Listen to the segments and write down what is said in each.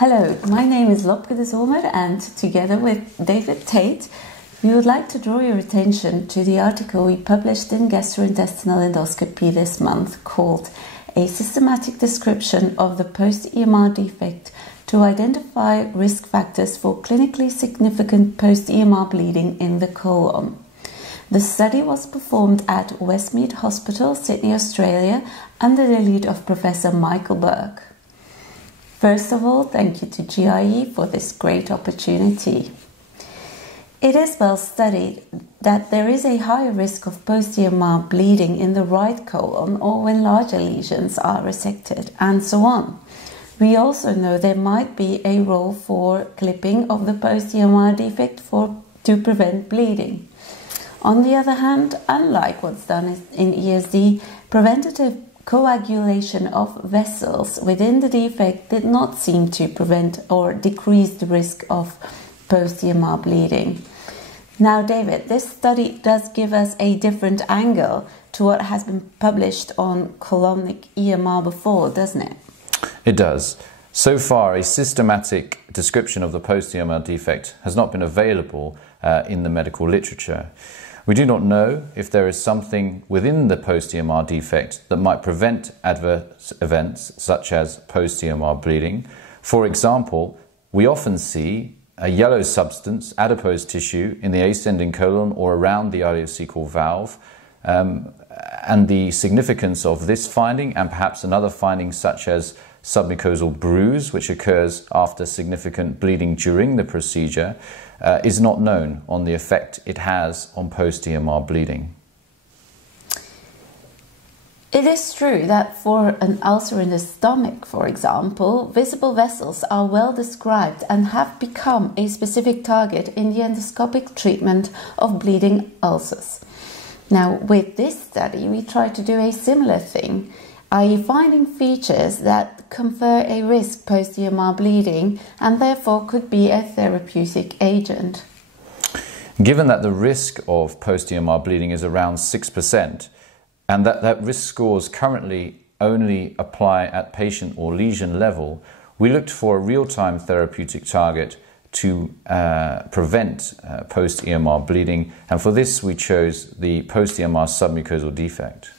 Hello, my name is Desomer, and together with David Tate, we would like to draw your attention to the article we published in Gastrointestinal Endoscopy this month called A Systematic Description of the Post-EMR Defect to Identify Risk Factors for Clinically Significant Post-EMR Bleeding in the Colon. The study was performed at Westmead Hospital, Sydney, Australia, under the lead of Professor Michael Burke. First of all, thank you to GIE for this great opportunity. It is well studied that there is a higher risk of post-EMR bleeding in the right colon or when larger lesions are resected, and so on. We also know there might be a role for clipping of the post-EMR defect to prevent bleeding. On the other hand, unlike what's done in ESD, preventative coagulation of vessels within the defect did not seem to prevent or decrease the risk of post-EMR bleeding. Now, David, this study does give us a different angle to what has been published on colonic EMR before, doesn't it? It does. So far, a systematic description of the post-EMR defect has not been available in the medical literature. We do not know if there is something within the post-EMR defect that might prevent adverse events such as post-EMR bleeding. For example, we often see a yellow substance, adipose tissue, in the ascending colon or around the ileocecal valve, and the significance of this finding and perhaps another finding such as submucosal bruise, which occurs after significant bleeding during the procedure, is not known on the effect it has on post-EMR bleeding. It is true that for an ulcer in the stomach, for example, visible vessels are well described and have become a specific target in the endoscopic treatment of bleeding ulcers. Now, with this study, we try to do a similar thing, i.e. finding features that confer a risk post-EMR bleeding and therefore could be a therapeutic agent. Given that the risk of post-EMR bleeding is around 6%, and that risk scores currently only apply at patient or lesion level, we looked for a real-time therapeutic target to prevent post-EMR bleeding, and for this we chose the post-EMR submucosal defect.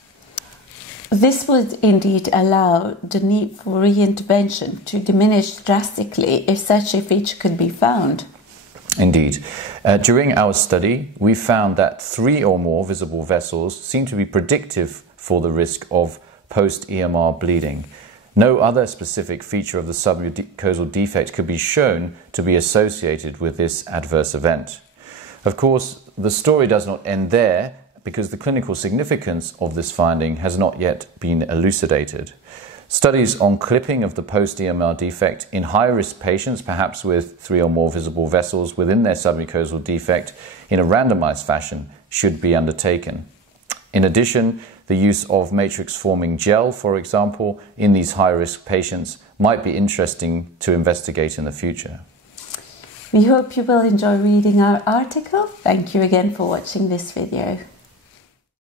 This would indeed allow the need for reintervention to diminish drastically if such a feature could be found. Indeed. During our study, we found that 3 or more visible vessels seem to be predictive for the risk of post-EMR bleeding. No other specific feature of the submucosal defect could be shown to be associated with this adverse event. Of course, the story does not end there, because the clinical significance of this finding has not yet been elucidated. Studies on clipping of the post-EMR defect in high-risk patients, perhaps with 3 or more visible vessels within their submucosal defect, in a randomized fashion, should be undertaken. In addition, the use of matrix-forming gel, for example, in these high-risk patients might be interesting to investigate in the future. We hope you will enjoy reading our article. Thank you again for watching this video.